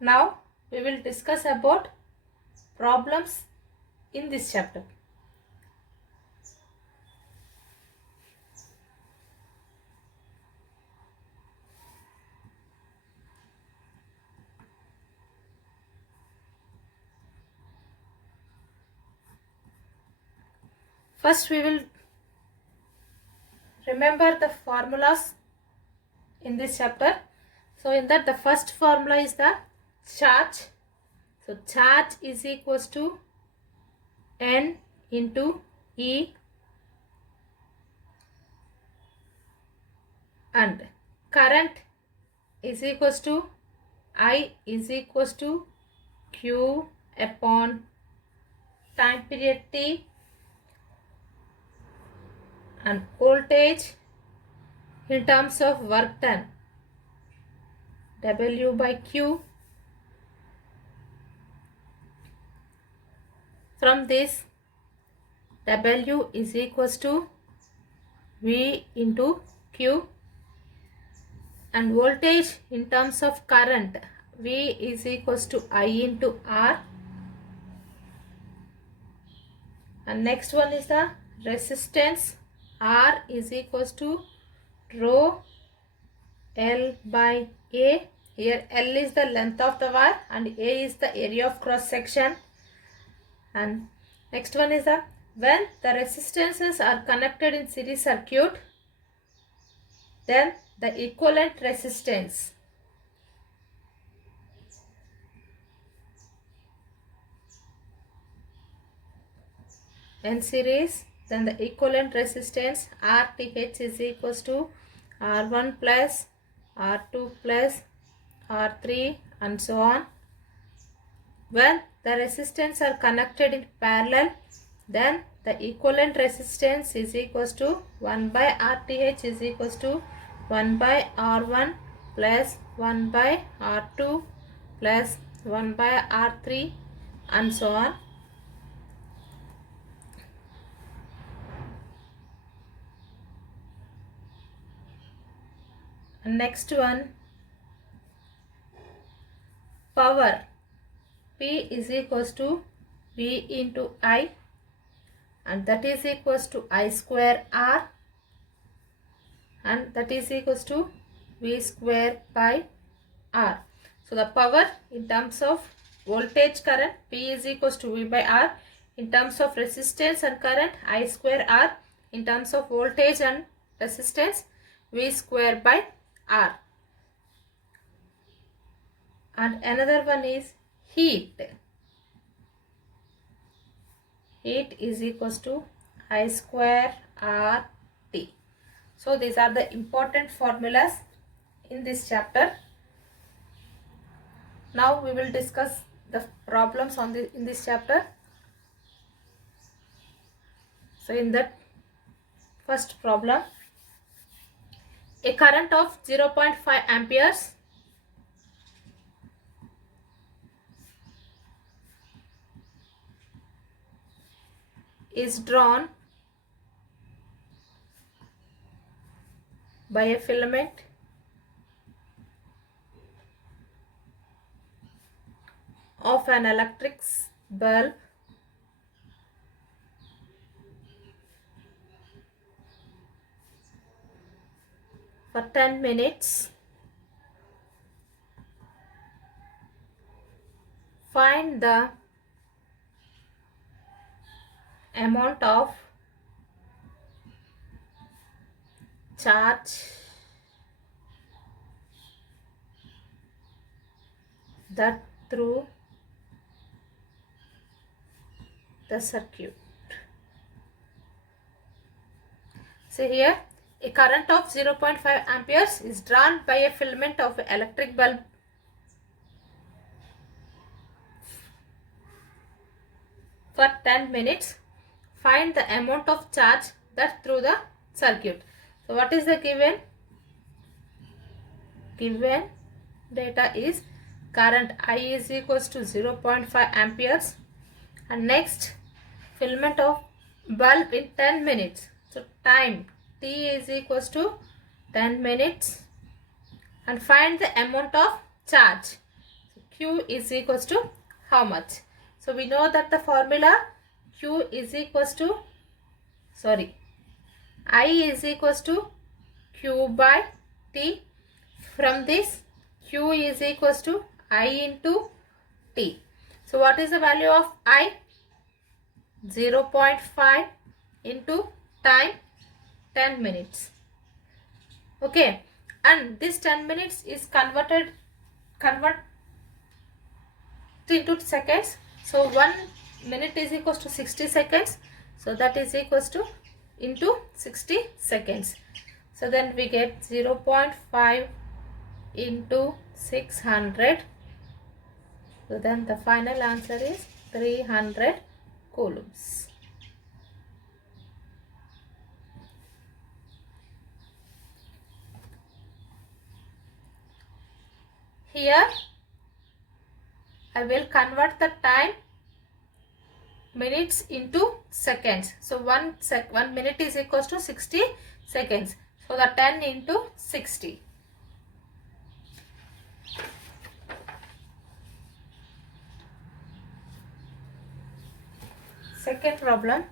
Now we will discuss about problems in this chapter. First we will remember the formulas in this chapter. So in that the first formula is the charge. So charge is equals to N into E, and current is equals to I is equals to Q upon time period T, and voltage in terms of work done, W by Q. From this, W is equals to V into Q, and voltage in terms of current, V is equals to I into R. And next one is the resistance, R is equals to rho L by A. Here L is the length of the wire and A is the area of cross section. And next one is the when the resistances are connected in series circuit, then the equivalent resistance in series, then the equivalent resistance RTH is equals to R1 plus R2 plus R3 and so on. When the resistance are connected in parallel, then the equivalent resistance is equals to 1 by RTH is equals to 1 by R1 plus 1 by R2 plus 1 by R3 and so on. And next one, power, P is equals to V into I, and that is equals to I square R, and that is equals to V square by R. So the power in terms of voltage current, P is equals to V by R. In terms of resistance and current, I square R. In terms of voltage and resistance, V square by R. And another one is heat. Heat is equals to I square R T. So these are the important formulas in this chapter. Now we will discuss the problems in this chapter. So in that first problem, a current of 0.5 amperes is drawn by a filament of an electric bulb for 10 minutes. Find the amount of charge that through the circuit. See here, a current of 0.5 amperes is drawn by a filament of an electric bulb for 10 minutes. Find the amount of charge that through the circuit. So what is the given? Given data is current I is equals to 0.5 amperes, and next filament of bulb in 10 minutes. So time T is equals to 10 minutes, and find the amount of charge. So Q is equals to how much? So we know that the formula Q is equals to, I is equals to Q by T. From this, Q is equals to I into T. So what is the value of I? 0.5 into time 10 minutes. Okay, and this 10 minutes is convert into seconds. So 1 minute is equals to 60 seconds. So that is equals to into 60 seconds. So then we get 0.5 into 600. So then the final answer is 300 coulombs. Here I will convert the time minutes into seconds. So 1 minute is equals to 60 seconds. So the 10 into 60. Second problem.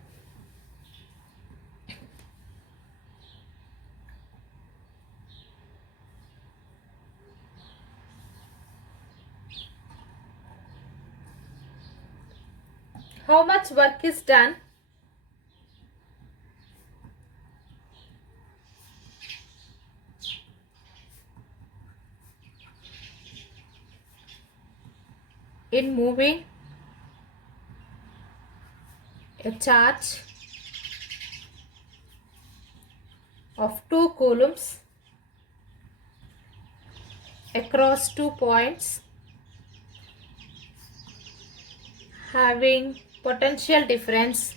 How much work is done in moving a charge of 2 coulombs across 2 points having potential difference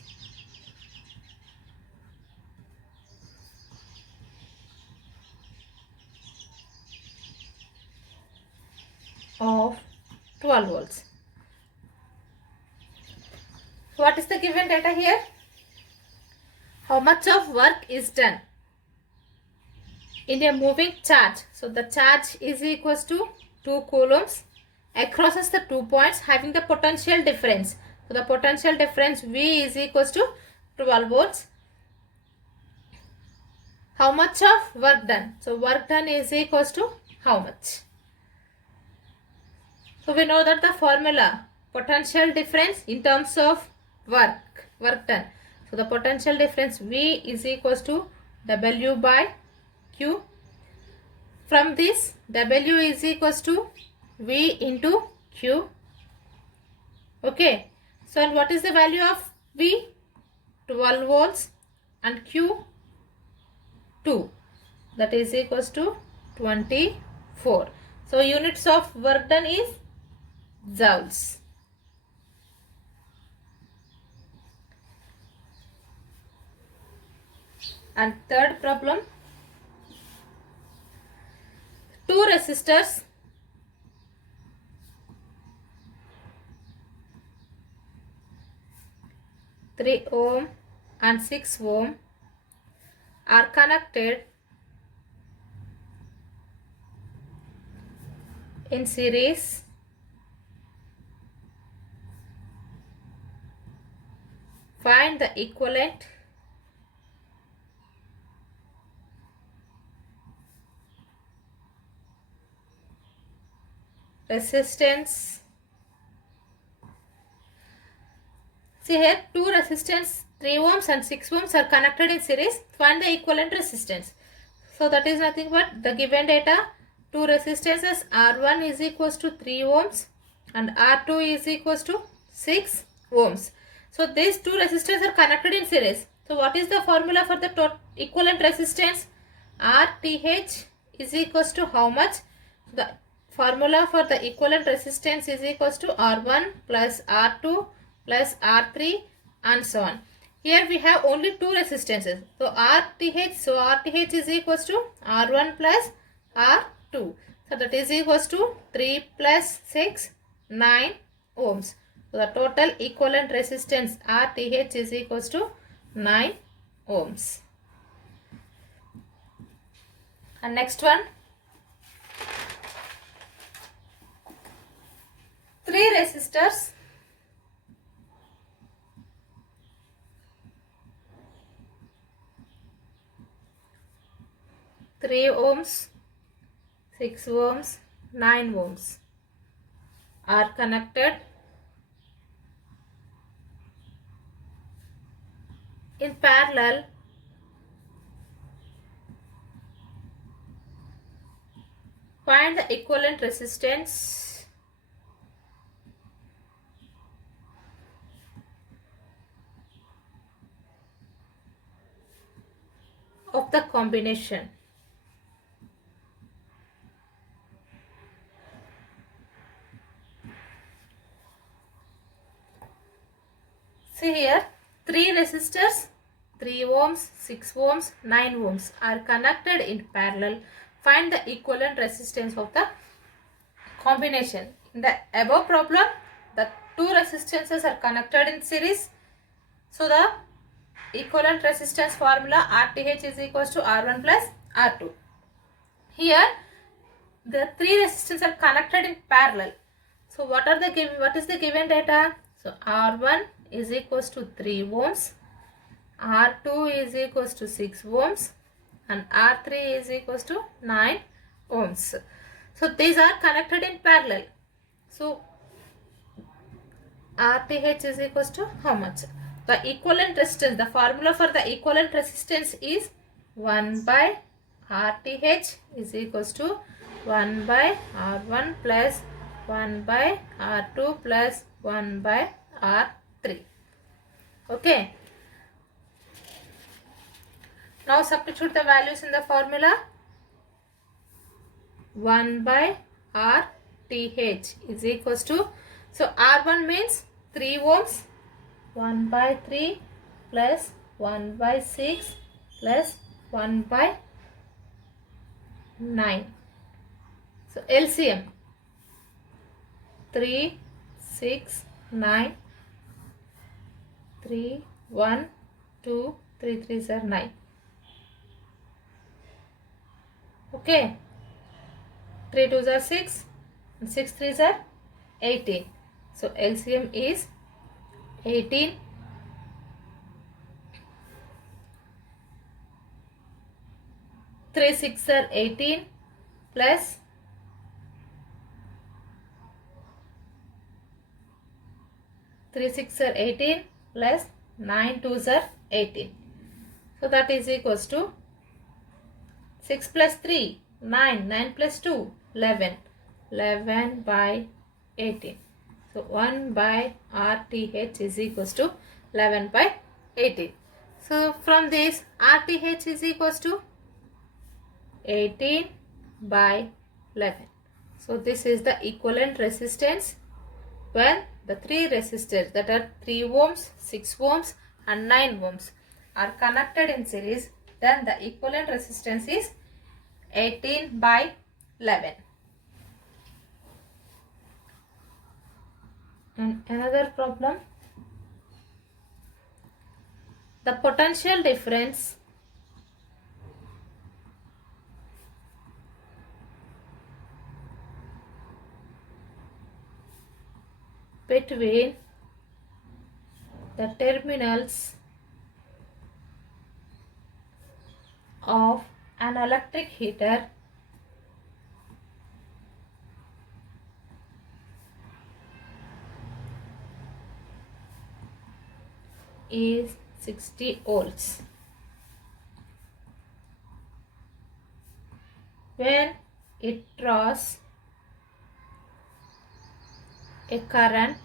of 12 volts. What is the given data here? How much of work is done in a moving charge? So the charge is equals to 2 coulombs across the 2 points having the potential difference. So the potential difference V is equals to 12 volts. How much of work done? So work done is equals to how much? So we know that the formula potential difference in terms of work done. So the potential difference V is equals to W by Q. From this, W is equals to V into Q. Okay. So and what is the value of V? 12 volts and Q 2. That is equals to 24. So units of work done is joules. And third problem, 2 resistors (3 ohm and 6 ohm) are connected in series. Find the equivalent resistance. See here, 2 resistance 3 ohms and 6 ohms are connected in series. Find the equivalent resistance. So that is nothing but the given data. 2 resistances, R1 is equals to 3 ohms and R2 is equals to 6 ohms. So these 2 resistors are connected in series. So what is the formula for the equivalent resistance? RTH is equals to how much? The formula for the equivalent resistance is equals to R1 plus R2 plus R3 and so on. Here we have only 2 resistances. So RTH is equals to R1 plus R2. So that is equals to 3 plus 6, 9 ohms. So the total equivalent resistance RTH is equals to 9 ohms. And next one. resistors. 3 ohms, 6 ohms, 9 ohms are connected in parallel. Find the equivalent resistance of the combination. See here, 3 resistors, 3 ohms, 6 ohms, 9 ohms are connected in parallel. Find the equivalent resistance of the combination. In the above problem, the two resistances are connected in series. So the equivalent resistance formula RTH is equals to R1 plus R2. Here the 3 resistors are connected in parallel. So what is the given data? So R1 is equals to 3 ohms, R2 is equals to 6 ohms, and R3 is equals to 9 ohms. So these are connected in parallel. So RTH is equals to how much? The equivalent resistance, the formula for the equivalent resistance is 1 by RTH is equals to 1 by R1 plus 1 by R2 plus 1 by R3. Okay. Now substitute the values in the formula. 1 by RTH is equals to, so R1 means 3 ohms, 1 by 3 plus 1 by 6 plus 1 by 9. So LCM 3, 6, 9, 3, 1, 2, 3 3s are 9. Okay. 3 2s are 6 and 6 3s are 18. So LCM is 18. 3 6 are 18 plus 3 6 are 18 plus 9 2s are 18. So that is equals to 6 plus 3, 9, 9 plus 2, 11, 11 by 18. So 1 by RTH is equals to 11 by 18. So from this RTH is equals to 18 by 11. So this is the equivalent resistance when the 3 resistors, that are 3 ohms, 6 ohms and 9 ohms are connected in series. Then the equivalent resistance is 18 by 11. And another problem, the potential difference between the terminals of an electric heater is 60 volts. When it draws a current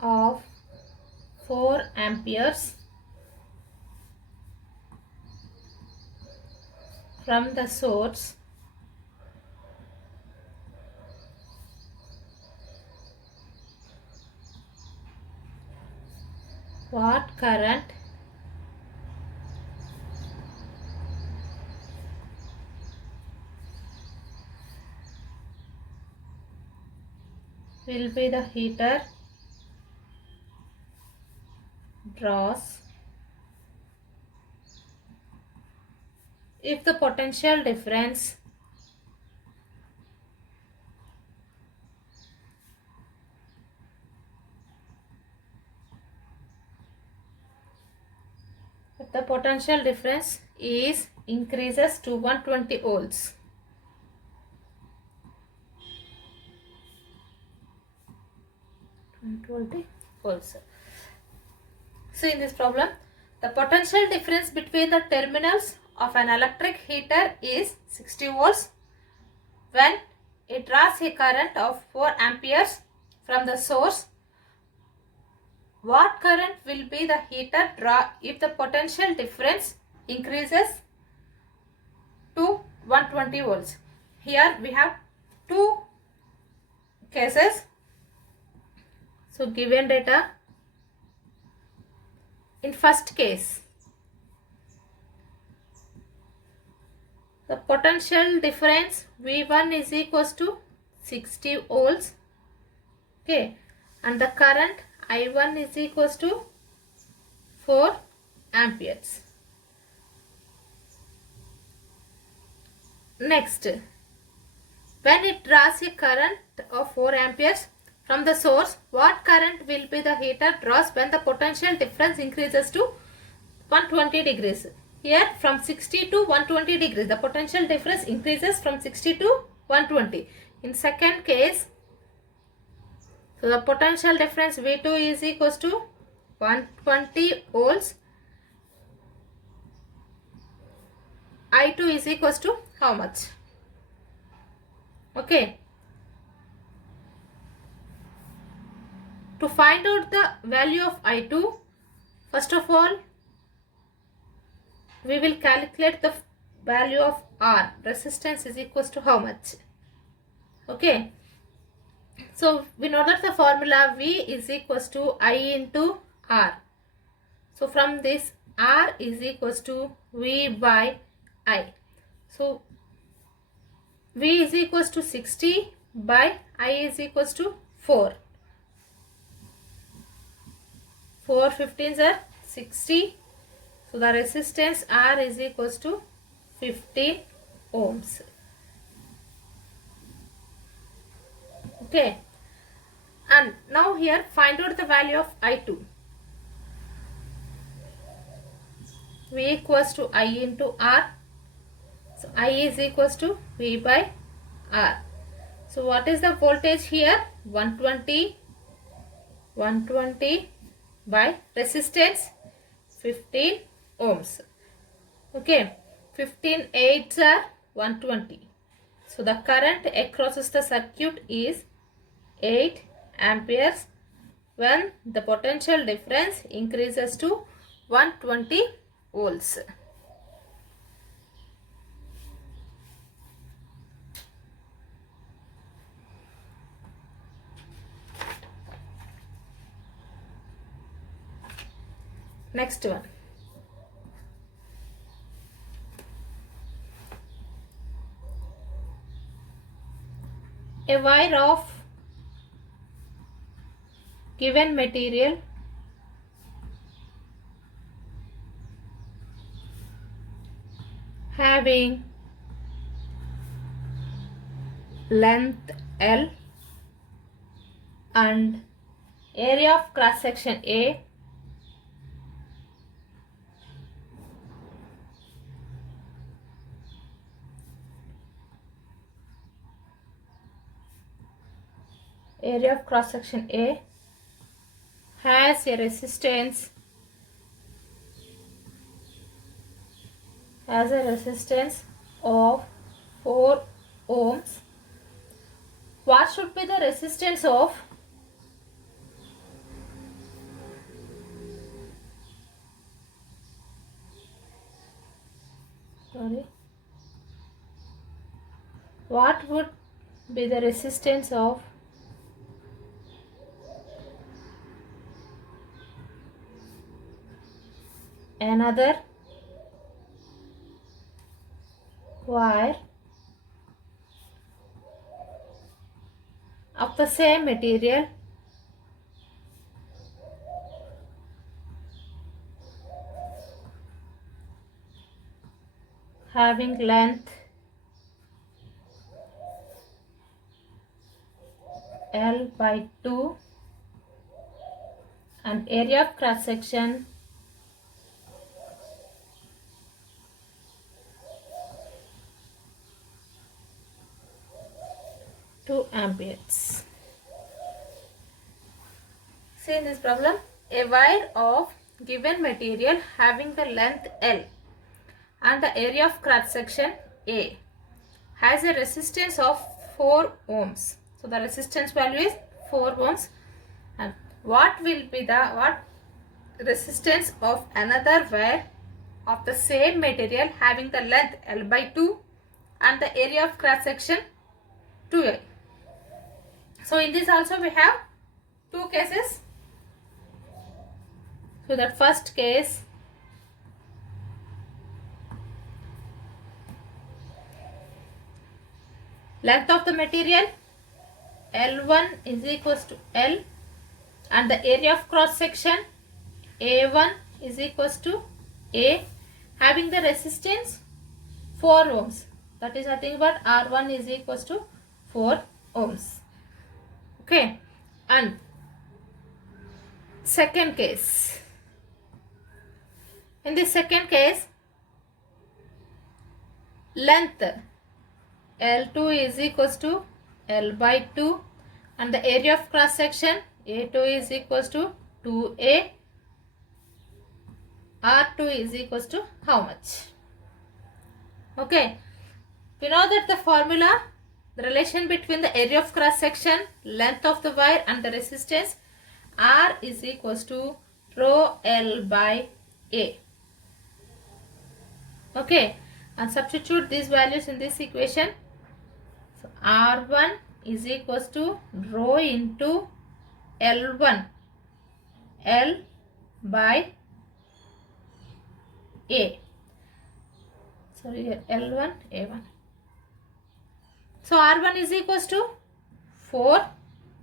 of 4 amperes from the source, what current will be the heater draws if the potential difference the potential difference is increases to 120 volts. So in this problem, the potential difference between the terminals of an electric heater is 60 volts when it draws a current of 4 amperes from the source. What current will be the heater draw if the potential difference increases to 120 volts? Here we have two cases. So given data, in first case, the potential difference V1 is equals to 60 volts, okay, and the current I1 is equals to 4 amperes. Next, when it draws a current of 4 amperes from the source, what current will be the heater draws when the potential difference increases to 120 degrees? Here from 60 to 120 degrees, the potential difference increases from 60 to 120. In second case, so the potential difference V2 is equals to 120 volts. I2 is equals to how much? Okay. To find out the value of I2, first of all, we will calculate the value of R. Resistance is equals to how much? Okay. So we know that the formula V is equals to I into R. So from this, R is equals to V by I. So V is equals to 60 by I is equals to 4. 4 15s are 60. So the resistance R is equals to 15 ohms. Okay. And now here find out the value of I2. V equals to I into R. So I is equals to V by R. So what is the voltage here? 120 by resistance 15 ohms. Okay, 15 8s are 120. So the current across the circuit is 8 amperes when the potential difference increases to 120 volts. Next one. A wire of given material having length L and area of cross section A has a resistance of 4 ohms. What should be the resistance of what would be the resistance of another wire of the same material having length L by 2 and area of cross section 2 amperes. See in this problem, a wire of given material having the length L and the area of cross section A has a resistance of 4 ohms. So the resistance value is 4 ohms. And what will be the resistance of another wire of the same material having the length L by 2 and the area of cross section 2A. So in this also we have two cases. So that first case, length of the material L1 is equals to L and the area of cross section A1 is equals to A, having the resistance 4 ohms. That is nothing but R1 is equals to 4 ohms. Okay, and second case. In this second case, length L2 is equals to L by 2 and the area of cross section A2 is equals to 2A. R2 is equals to how much? Okay, we know that the formula, the relation between the area of cross section, length of the wire and the resistance, R is equals to rho L by A. Okay, and substitute these values in this equation. So R1 is equals to rho into L1 L by A. Sorry, here L1 A1. So R1 is equals to 4,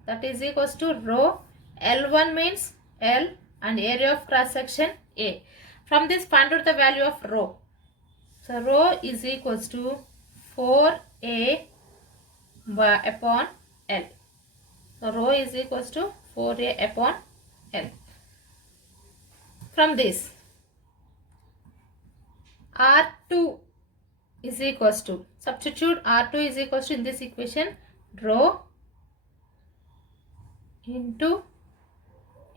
that is equals to rho. L1 means L and area of cross section A. From this find out the value of rho. So rho is equals to 4A upon L. So rho is equals to 4A upon L. From this, R2 is equals to, substitute R2 is equals to in this equation rho into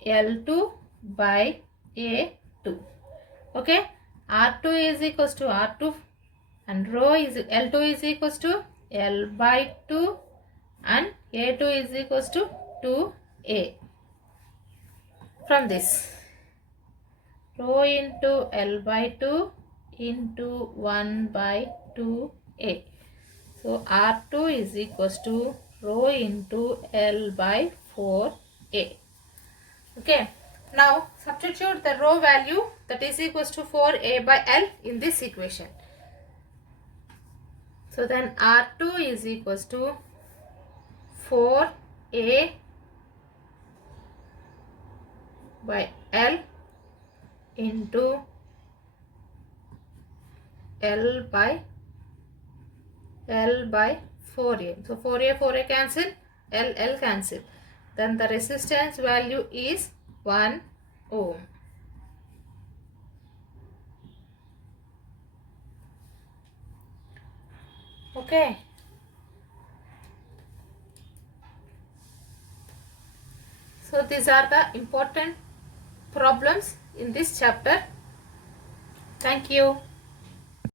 L2 by A2. Okay, R2 is equals to R2 and rho is L2 is equals to L by 2 and A2 is equals to 2A. From this, rho into L by 2 into 1 by 2A. So R2 is equals to rho into L by 4A. Okay, now substitute the rho value, that is equals to 4A by L in this equation. So then R2 is equals to 4A by L into L by 4A. So 4A cancel, L cancel. Then the resistance value is 1 ohm. Okay. So these are the important problems in this chapter. Thank you.